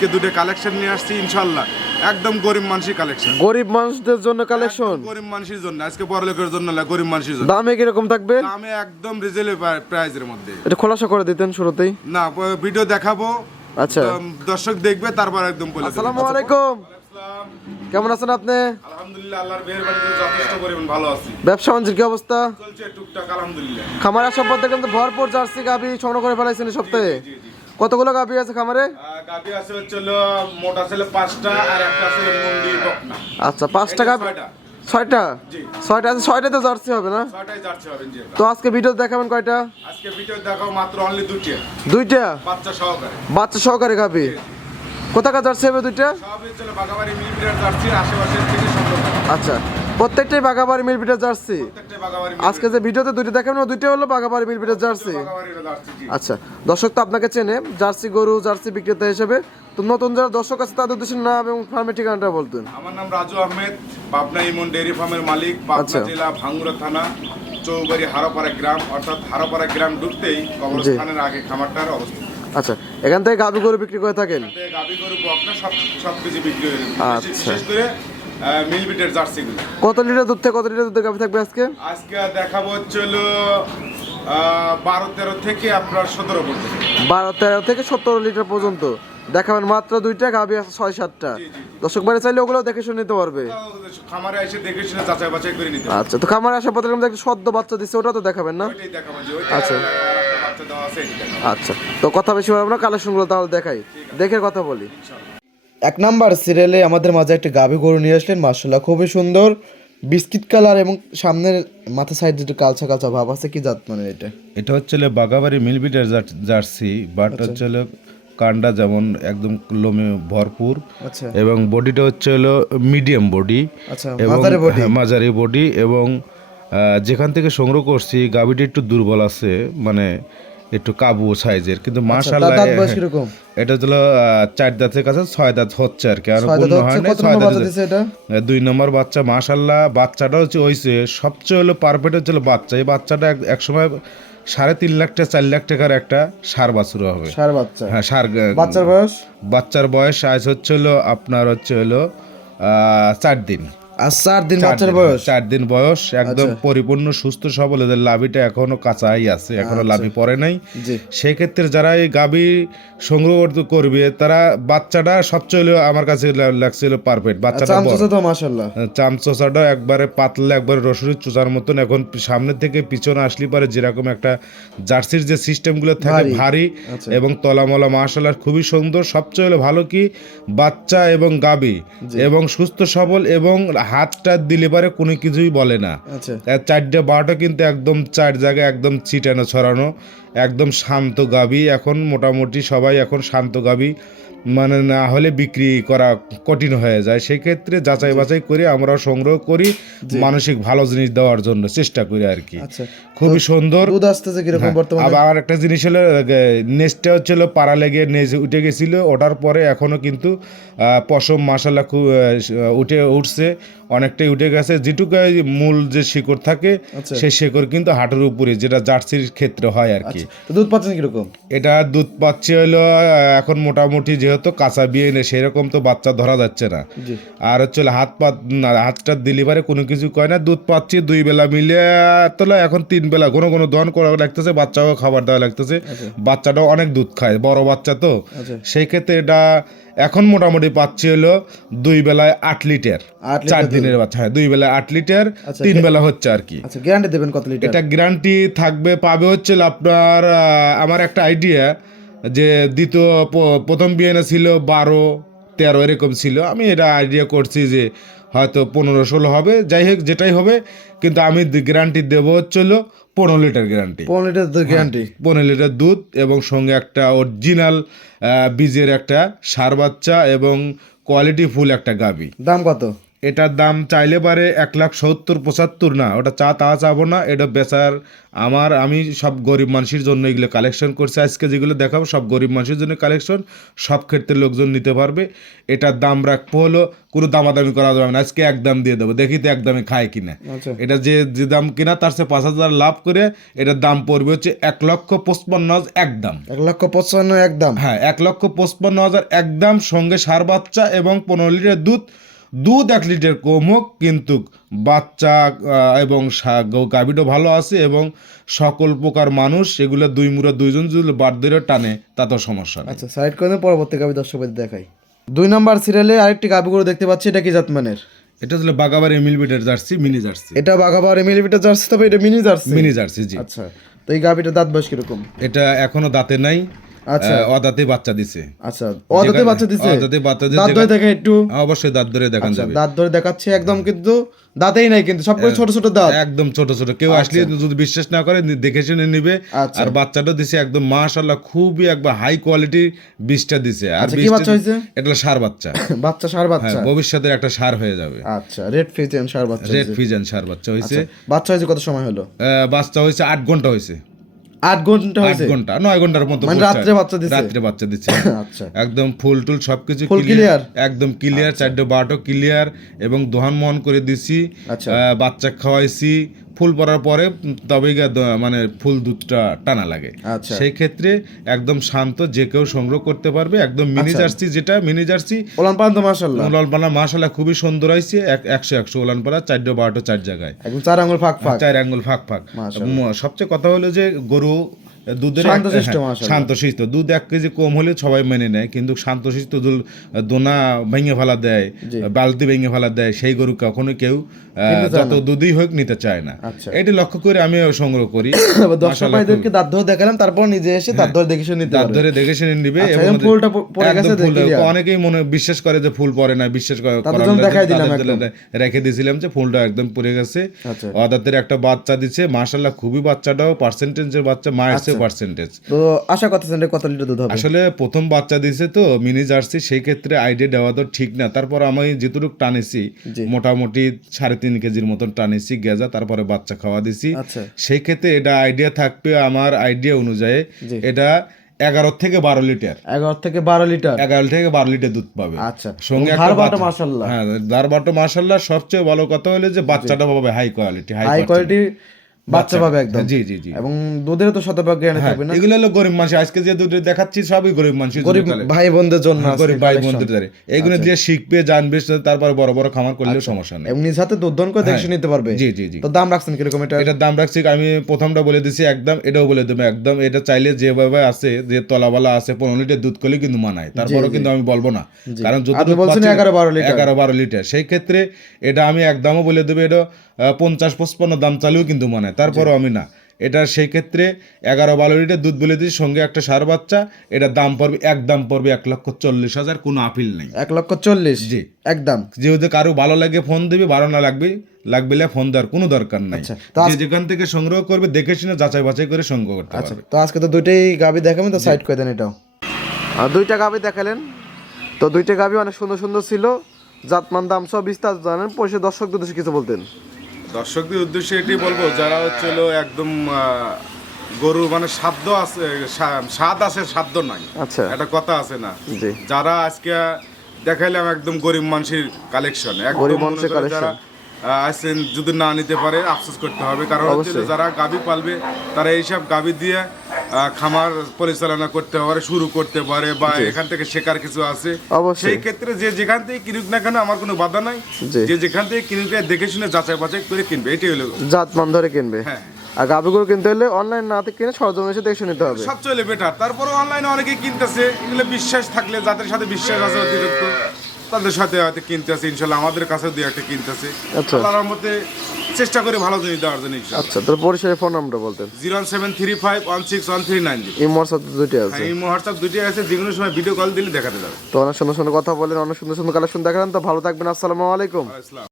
আজকে দুটো কালেকশন নিয়ে আসছি ইনশাআল্লাহ, একদম গরিব মানুষের কালেকশন, গরিব মানুষদের জন্য কালেকশন, গরিব মানুষের জন্য, আজকে বড়লোকের জন্য না, গরিব মানুষের জন্য। দামে কিরকম থাকবে? দামে একদম রিজনেবল প্রাইসের মধ্যে। এটা খোলাসা করে দিতেন শুরুতেই। না, ভিডিও দেখাবো, আচ্ছা, দর্শক দেখবে, তারপর একদম বলে দেব। আসসালামু আলাইকুম, কেমন আছেন আপনি? আলহামদুলিল্লাহ, আল্লাহর মেহেরবানিতে যথেষ্ট পরিমাণ ভালো আছি। ব্যবসা বাণিজ্যের কি অবস্থা? চলছে টুকটাক আলহামদুলিল্লাহ। খামারে আসার পর দেখলাম তো ভরপুর জার্সি গাভি সংগ্রহ করে ফেলাইছেন এই সপ্তাহে। কতগুলো গাভি আছে খামারে? গাভী আছে হচ্ছিল মোটা ছেলে 5টা আর একটা আছে মুন্ডি বকনা। আচ্ছা, 5টা গাভি, 6টা? জি। 6টা আছে, 6টাতে জার্সি হবে না? 6টাই যাচ্ছে হবে জি। তো আজকে ভিডিও দেখাবেন কয়টা? আজকে ভিডিও দেখাও মাত্র অনলি 2টা, 2টা বাচ্চা সহকারে। বাচ্চা সহকারে গাভি। কোথাকার জার্সি হবে 2টা? সবই হচ্ছিল বাগাবাড়ি মিলবিটার জার্সি, আশেপাশের থেকে সংগ্রহ করা। আচ্ছা, প্রত্যেকটাই বাগাবাড়ি মিলপিটা জার্সি। প্রত্যেকটা বাগাবাড়ি আজকে যে ভিডিওতে 2টা দেখাবেন, 2টা হলো বাগাবাড়ি মিলপিটা জার্সি। বাগাবাড়ির জার্সি জি। আচ্ছা, দর্শক তো আপনাকে চেনে জার্সি গরু, জার্সি বিক্রেতা হিসেবে। তো নতুন যারা দর্শক আছে তাদের উদ্দেশ্যে নাম এবং ফার্মের ঠিকানাটা বলতেন। আমার নাম রাজু আহমেদ, পাবনা ইমন ডেয়ারি ফার্মের মালিক, আচ্ছা। পাবনা জেলা ভাঙ্গুড়া থানা, চৌবাড়ি হারাপাড়া গ্রাম, অর্থাৎ হারাপাড়া গ্রাম ঢুকতেই কবরস্থানের আগে খামারটার অবস্থিত। আচ্ছা, এখান থেকে গাভি গরু বিক্রি করে থাকেন? গাভী গরু বকনা সব কিছু বিক্রি হয়ে যায়। আচ্ছা। বিশেষ করে মিলবিটের জার্সিগুলো। কত লিটার দুধ থেকে কত লিটার দুধের গাভি থাকবে আজকে? আজকে দেখাবো হচ্ছিল 12-13 থেকে আপনার 17 পর্যন্ত। 12-13 থেকে 17 লিটার পর্যন্ত দেখাবেন। মাত্র 2টা গাভি আছে, 6-7টা। দর্শক বাইরে চাইলে ওগুলো দেখে শুনে নিতে পারবে। খামারে এসে দেখে শুনে যাচাই বাছাই করে নিতে। আচ্ছা, তো খামারে আসার পর দেখলাম একটা সদ্য বাচ্চা দিচ্ছে, ওটা তো দেখাবেন না? ওইটাই দেখাবো যে আচ্ছা। একটা বাচ্চা দেওয়া আছে এটি দেখাবো। আচ্ছা, তো কথা বেশি বলবো না, কালেকশনগুলো তাহলে দেখাই, দেখে কথা বলি। 1 নাম্বার সিরিয়ালে আমাদের মাঝে একটা গাভী গরু নিয়ে আসলেন, মাশাআল্লাহ খুবই সুন্দর, বিস্কিট কালার এবং সামনের মাথা সাইড যেটা কালচা কালচা ভাব আছে। কি জাত মানে এটা? এটা হচ্ছে বাগাবাড়ি মিলবিটের জার্সি, বাট হচ্ছে কান্ডা যেমন একদম লোমে ভরপুর, আচ্ছা এবং বডিটা হচ্ছে মিডিয়াম বডি, আচ্ছা, এবং মাঝারি body। মাঝারি বডি, এবং যেখান থেকে সংগ্রহ করছি গাভীটা একটু দুর্বল আছে, মানে একটু কাবু সাইজের, কিন্তু মাশাআল্লাহ দাঁত বয়স কিরকম? এটা হলো 4 দাঁতের কাছে 6 দাঁত হচ্ছে আর কি, আর 6 দাঁত পূর্ণ হচ্ছে। হয় না। কত নম্বর বাচ্চা দিছে এটা? 2 নম্বর বাচ্চা। মাশাআল্লাহ বাচ্চাটা হচ্ছে সবচেয়ে পারফেক্ট হচ্ছে বাচ্চা। এই বাচ্চাটা এক সময় 3.5 লাখ টাকা 4 লাখ টাকার একটা ষাঁড় বাছুর হবে। ষাঁড় বাচ্চা? হ্যাঁ, ষাঁড়। বাচ্চার বয়স আজ হচ্ছে আপনার হচ্ছে 4 দিন। আর 4 দিন বাচ্চার বয়স? 4 দিন বয়স, একদম পরিপূর্ণ সুস্থ সবল। এদের লাভিটা এখনো কাঁচাই আছে, এখনো লাভি পড়ে নাই। জি। সেক্ষেত্রে যারা এই গাভী সংগ্রহ করবে তারা বাচ্চাটা সবচেয়ে আমার কাছে লাগছিল পারফেক্ট। বাচ্চাটা মাশাআল্লাহ চামচোচাটা একবারে পাতলা, একবারে রসুনের চোচার মতন। এখন সামনে থেকে পিছনে আসলে পারে যেরকম একটা জার্সির যে সিস্টেমগুলো থাকে ভারী এবং তলামলা, মাশাআল্লাহ খুবই সুন্দর। সবচেয়ে ভালো কি বাচ্চা এবং গাভী এবং সুস্থ সবল, এবং হাতটা দিলে পারে কোনো কিছুই বলে না। 4টা 12টা কিন্তু একদম 4 জায়গায় একদম ছিটানো ছড়ানো, একদম শান্ত গাভী। এখন মোটামুটি সবাই এখন শান্ত গাভী, মানে না হলে বিক্রি করা কঠিন হয়ে যায়। সেক্ষেত্রে যাচাই বাছাই করে আমরাও সংগ্রহ করি, মানসিক ভালো জিনিস দেওয়ার জন্য চেষ্টা করি আর কি। খুবই সুন্দর দুধ আসতেছে কিরকম বর্তমানে? আবার একটা জিনিস হলো নেজটা হচ্ছিল পাড়া লেগে নেজ উঠে গেছিল, ওঠার পরে এখনো কিন্তু পশম মাশাআল্লাহ খুব উঠছে, অনেকটাই উঠে গেছে। যেটুকু মূল যে শিকড় থাকে সেই শিকড় কিন্তু হাঁটুর উপরে, যেটা জার্সির ক্ষেত্রে হয় আর কি। দুধ পাচ্ছেন কিরকম? এটা দুধ পাচ্ছে এখন মোটামুটি, যেহেতু কাঁচা বিয়ে নেই সেরকম তো বাচ্চা ধরা যাচ্ছে না। আর হচ্ছে হাতটা দিলে পারে কোনো কিছু কয় না। দুধ পাচ্ছি 2 বেলা মিলে তোলা, এখন 3 বেলা কোনো কোনো দহন করা লাগতেছে, বাচ্চাও খাবার দেওয়া লাগতেছে। বাচ্চাটাও অনেক দুধ খায়, বড় বাচ্চা তো। সেই ক্ষেত্রে এটা এখন মোটামুটি পাচ্ছি 2 বেলায় 8 লিটার। 4 দিনের বাচ্চা, হ্যাঁ 2 বেলায় 8 লিটার, 3 বেলা হচ্ছে আর কি। গ্যারান্টি দেবেন কত লিটার? এটা গ্যারান্টি থাকবে, পাবে হচ্ছে আপনার, আমার একটা আইডিয়া যে প্রথম বিয়ানে ছিল 12-13 এরকম ছিল। আমি এটা আইডিয়া করছি যে হয়তো 15-16 হবে, যাই হোক যেটাই হবে, কিন্তু আমি গ্যারান্টি দেবো হচ্ছে 15 litre guarantee. 15 litre guarantee? 15 litre দুধ, এবং সঙ্গে একটা অরিজিনাল বীজের একটা ষাঁড় বাচ্চা এবং কোয়ালিটি ফুল একটা গাভী। দাম কত? এটার দাম চাইলে পারে 1,70,75 না, ওটা তা চাবো না, এটা বেচার আমি সব গরিব মানুষের জন্য এগুলো কালেকশন করছি। আজকে যেগুলো দেখাবো সব গরিব মানুষের জন্য কালেকশন, সব ক্ষেত্রে লোকজন নিতে পারবে। এটার দাম রাখবো হলো, কোনো দামাদামি করা যাবে না, আজকে একদম দিয়ে দেবো, দেখি তো একদমে খায় কিনা। এটা যে দাম কিনা তার সে 5,000 লাভ করে এটার দাম পড়বে হচ্ছে 1,55,000 একদম। 1,55,000 একদম। হ্যাঁ, 1,55,000 একদম, সঙ্গে সার বাচ্চা এবং 15 লিটার দুধ। 1 লিটার কম হোক, কিন্তু বাচ্চা এবং গাভীটা ভালো আছে এবং সকল প্রকার মানুষ এগুলো 2 মুড়া 2 জন যদি বাদ ধরে টানে তাতেও সমস্যা নেই। আচ্ছা, সাইড করে দেন, পরবর্তী গাভী দর্শকদের দেখাই। 2 নাম্বার সিরিয়ালে আরেকটি গাভী গরু দেখতে পাচ্ছি, এটা কি জাতমানের? এটা হচ্ছে বাগাবার এমিল বিটের জার্সি, মিনি জার্সি। এটা বাঘাবার মিলিমিটার জার্সি, তবে এটা মিনি জার্সি। মিনি জার্সি, জি। আচ্ছা, তো এই গাভীটার দাঁত বয়স কিরকম? এটা এখনো দাঁতে নাই, আচ্ছা, অদাঁতে বাচ্চা দিছে। আচ্ছা, অদাঁতে বাচ্চা দিছে। অদাঁতে বাচ্চা দিছে, দাঁত ধরে দেখে একটু। অবশ্যই দাঁত ধরে দেখান যাবে। দাঁত ধরে দেখাচ্ছে একদম, কিন্তু দাঁতেই নাই, কিন্তু সবগুলো ছোট ছোট দাঁত, একদম ছোট ছোট। কেউ আসলে যদি বিশ্বাস না করে দেখে শুনে নিবে। আচ্ছা। আর বাচ্চাটা দিছে একদম মাশাআল্লাহ, খুবই একবার হাই কোয়ালিটির বীজটা দিছে। আর কি বাচ্চা হয়েছে? এটা সার বাচ্চা। বাচ্চা সার বাচ্চা। হ্যাঁ, ভবিষ্যতের একটা সার হয়ে যাবে। আচ্ছা, রেড ফিজিয়ান সার বাচ্চা। রেড ফিজিয়ান সার বাচ্চা হয়েছে। বাচ্চা হয়েছে কত সময় হলো? বাচ্চা হয়েছে 8 ঘন্টা হয়েছে। 8 ঘন্টা হয়েছে? 8 ঘন্টা 9 ঘন্টার মতো। মানে রাত্রে বাচ্চা দিছে? রাত্রে বাচ্চা দিচ্ছে। আচ্ছা, একদম ফুল টুল সবকিছু ক্লিয়ার, একদম ক্লিয়ার। 4টা বারোটা ক্লিয়ার এবং দোহান মোহন করে দিছি। আচ্ছা, বাচ্চা খাওয়াইছি। ফুল পড়ার পরে তবেই মানে ফুল দুধটা টানা লাগে। আচ্ছা, সেই ক্ষেত্রে একদম শান্ত, যে কেউ সংগ্রহ করতে পারবে। একদম মিনি জার্সি, যেটা মিনি জার্সি। ওলানপালা তো মাশাআল্লাহ, ওলানপালা মাশাআল্লাহ খুবই সুন্দর হয়েছে। 100 ওলানপালা, 4টা বারোটা 4 জায়গায়, একদম 4 আঙ্গুল ফাঁক ফাঁক, 4 আঙ্গুল ফাঁক ফাঁক। সবচেয়ে কথা হলো যে গরু দুধের শান্তশিষ্ট। দুধ 1 কেজি কম হলে সবাই মেনে নেয়, কিন্তু শান্তশিষ্ট দোনা ভেঙে ফেলা দেয়, বালতি ভেঙে ফেলা দেয়, সেই গরু কখনো কেউ যত দুধই হোক নিতে চায় না। এটি লক্ষ্য করে আমি সংগ্রহ করি। দর্শক ভাইদেরকে দাঁত ধরে দেখালাম, তারপর নিজে এসে দাঁত ধরে দেখে শুনে নিতে দাঁত ধরে দেখে শুনে নিবে। এবং ফুলটা পড়ে গেছে, অনেকেই মনে বিশ্বাস করে যে ফুল পড়ে না, বিশ্বাস করে রেখে দিয়েছিলাম যে ফুলটা একদম পড়ে গেছে। অদাতের একটা বাচ্চা দিচ্ছে মাশাআল্লাহ, খুবই বাচ্চাটাও পার্সেন্টেজের বাচ্চা, মায়ের পার্সেন্টেজ। তো আশা করতেছেন কত লিটার দুধ হবে? আসলে প্রথম বাচ্চা দিয়েছে তো মিনি জার্সি, সেই ক্ষেত্রে আইডিয়া দেওয়া তো ঠিক না। তারপর আমি যেটুকু টানেছি মোটামুটি 3.5 কেজির মতন টানেছি গেজা, তারপরে বাচ্চা খাওয়া দিছি। সেই ক্ষেত্রে এটা আইডিয়া থাকবে, আমার আইডিয়া অনুযায়ী এটা 11 থেকে 12 লিটার। 11 থেকে 12 লিটার? 11 থেকে 12 লিটার দুধ পাবে। আচ্ছা, সঙ্গে একটা বাচ্চা মাশাআল্লাহ। হ্যাঁ, দারবাটো মাশাআল্লাহ। সবচেয়ে ভালো কথা হলো যে বাচ্চাটা পাবে হাই কোয়ালিটি বাচ্চা পাবে একদম। জি জি জি। এবং দুধের তো শতভাগ গ্যারান্টি থাকবে না? এগুলো হলো গরিব মানুষ, আজকে যে দুধ দেখাচ্ছি সবই গরিব মানুষ, গরিব ভাই বোনদের জন্য, গরিব ভাই বোনদের জন্য। এইগুলো দিয়ে শিখবে, জানবে, তারপর বড় বড় খামার করলেও সমস্যা নেই। এমনি সাথে দুধ দহন করে দেখে নিতে পারবে। জি জি জি। তো দাম রাখছেন কিরকম এটা? এটার দাম রাখছি আমি প্রথমটা বলে দিছি একদম, এটাও বলে দেবো একদম। এটা চাইলে যেভাবে আছে, যে তলাওয়ালা আছে 15 লিটার দুধ করলে কিন্তু মানায়, তারপরও কিন্তু আমি বলবো না, কারণ যদি 11-12 লিটার, সেই ক্ষেত্রে এটা আমি একদমও বলে দেবো। এটা 50-55 দাম চালেও কিন্তু মানায়, তারপরও আমি না। এটা সেই ক্ষেত্রে 11-12 লিটার দুধ বলে দিচ্ছি, সঙ্গে একটা সার বাচ্চা। এটার দাম পড়বে 1,40,000, কোনো আপিল নেই। 1,40,000? জি, একদম। যেহেতু কারো ভালো লাগে ফোন দিবি, ভালো না লাগবে ফোন দেওয়ার কোনো দরকার নাই। যে যেখান থেকে সংগ্রহ করবে দেখে শুনে যাচাই বাছাই করে সংগ্রহ করতে পারবে। তো আজকে তো দুইটাই গাভী দেখাবেন, তো সাইড করে দেন এটাও। আর 2টা গাভী দেখালেন, তো 2টা গাভী অনেক সুন্দর সুন্দর ছিল, জাতমান দাম সব বিস্তারিত জানেন। পরিশেষে দর্শকদের উদ্দেশ্যে কিছু বলতেন? দর্শকদের উদ্দেশ্যে এটাই বলবো, যারা হচ্ছে একদম গরু মানে সাধ্য আছে, স্বাদ আছে সাধ্য নাই, আচ্ছা, একটা কথা আছে না, যারা আজকে দেখাইলাম একদম গরিব মানুষের কালেকশন, একদম যারা আসছেন যদি না নিতে পারে আফসোস করতে হবে। কারণ হচ্ছে যারা গাভী পালবে তারা এইসব গাভী দিয়ে খামার পরিচালনা করতে পারে, শুরু করতে পারে, বা এখান থেকে শেখার কিছু আছে। সেই ক্ষেত্রে যে যেখান থেকে কিনুক না কেন আমার কোনো বাধা নাই, যে যেখান থেকে কিনুক দেখে শুনে যাচাই বাছাই করে কিনবে, এটাই হলো জাতমান ধরে কিনবে। হ্যাঁ, আর গাভীগুলো কিনতে হলে অনলাইন না থেকে কিনে সরজমিনে এসে দেখে নিতে হবে, সবচেয়ে বেটার। তারপরে অনলাইনে অনেকেই কিনতেছে, এগুলো বিশ্বাস থাকলে, যাদের সাথে বিশ্বাস আছে অতিরিক্ত, তাদের সাথে হয়তো কিনতেছে। ইনশাল্লাহ আমাদের কাছে 2-1টা কিনতেছে। তার মধ্যে চেষ্টা করে ভালো জিনিস দেওয়ার জন্য। আচ্ছা, তো পরিচয় ফোন নাম্বার বলতেন? 07351613990। এই হোয়াটসঅ্যাপ দুটোই আছে? এই হোয়াটসঅ্যাপ দুটোই আছে, যে কোনো সময় ভিডিও কল দিলে দেখাতে যাবে। তো অনেক সুন্দর সুন্দর কথা বলেন, অনেক সুন্দর সুন্দর কালেকশন দেখালেন। তো ভালো থাকবেন, আসসালামু আলাইকুম।